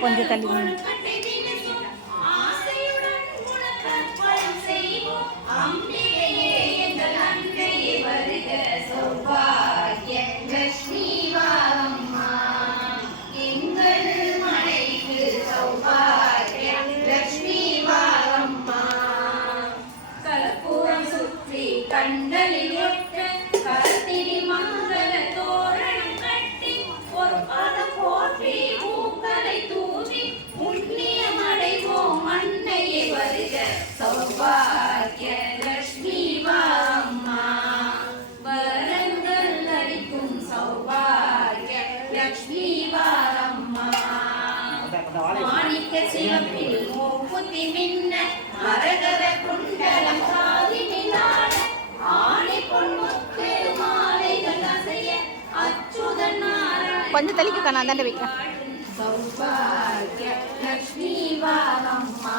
கொஞ்சம் தள்ளி சௌபாகிய லட்சுமி வாம்மா வரங்கள் அளிக்கும் சௌபாகிய லட்சுமி வாம்மா மாணிக்க சிவப்பில் மூக்குத்தி மின்ன மரகத குண்டலம் காதி மின்னாட ஆணி பொன்முத்து மாலைகள் அசைய அச்சுதன் நாராயண கொஞ்சம் தள்ளிக்க நான் தாண்ட வைக்கிறேன் சௌபாகிய லட்சுமி வாம்மா